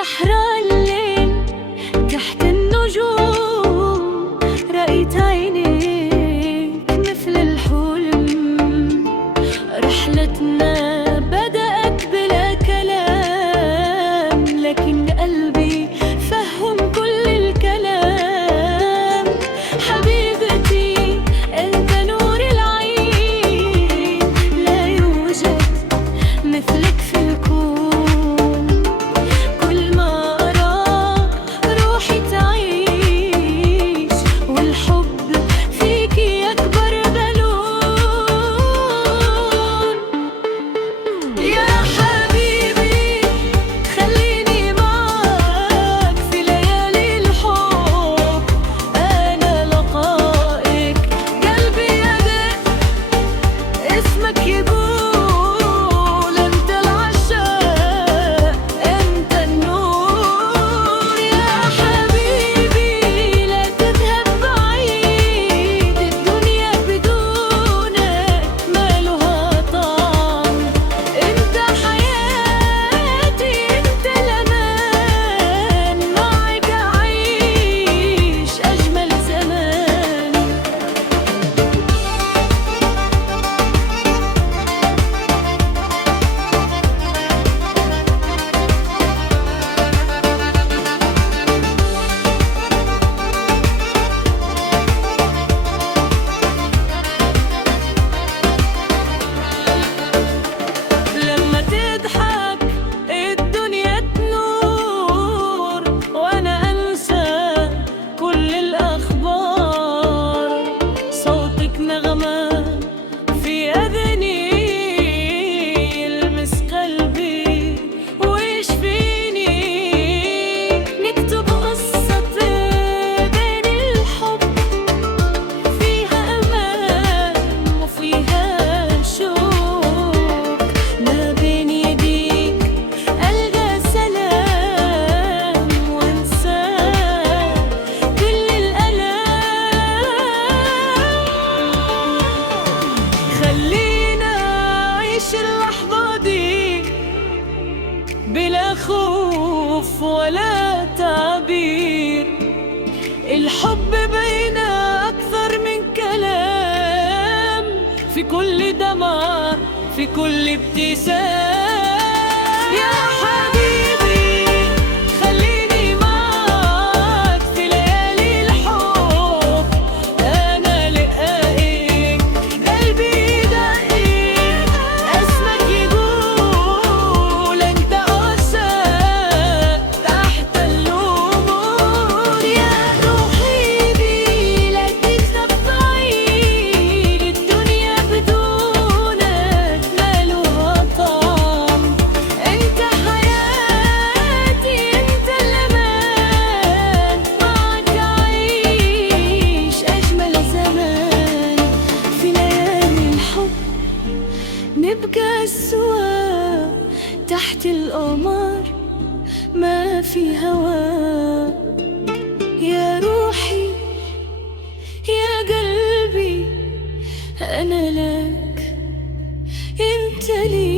صحراء الليل تحت النجوم، رأيت عينيك مثل الحلم. رحلتنا بدأت بلا كلام، لكن قلبي فهم كل الكلام. حبيبتي أنت نور العين، لا يوجد مثلك في الكون. كل ما أراك روحي تعيش، والحب فيك يكبر بالون. يا حبيبي خليني معاك في ليالي الحب، أنا لقائك قلبي يدق اسمك يقول أنت العشاق أنت النور. يا حبيبي لا تذهب بعيد، الدنيا بدونك ما لها طعم. أنت حياتي أنت الأمان، معك أعيش أجمل زمان. لما تضحك الدنيا تنور، وانا انسى كل الاخبار. صوتك نغمة في اذني، يلمس قلبي ويشفيني. نكتب قصة بين الحب، فيها امان وفيها شوق. ما بين يديك ألقى سلام، وانسى كل الألام. خلينا أعيش اللحظة دي بلا خوف ولا تعبير. الحب بينا أكثر من كلام، في كل دمعة في كل ابتسام. يا حبيبي خليني معاك في ليالي الحب، أنا لقائك قلبي دقيق اسمك يقول أنت عشاق تحت الأمور. يا روحي بي لا تذهب بعيد، الدنيا بدونك ما لها طعم. أنت حياتي أنت الأمان، معك أعيش أجمل زمان. في ليالي الحب نبقى سوا تحت القمر، ما في هوا. يا روحي يا قلبي أنا لك أنت لي.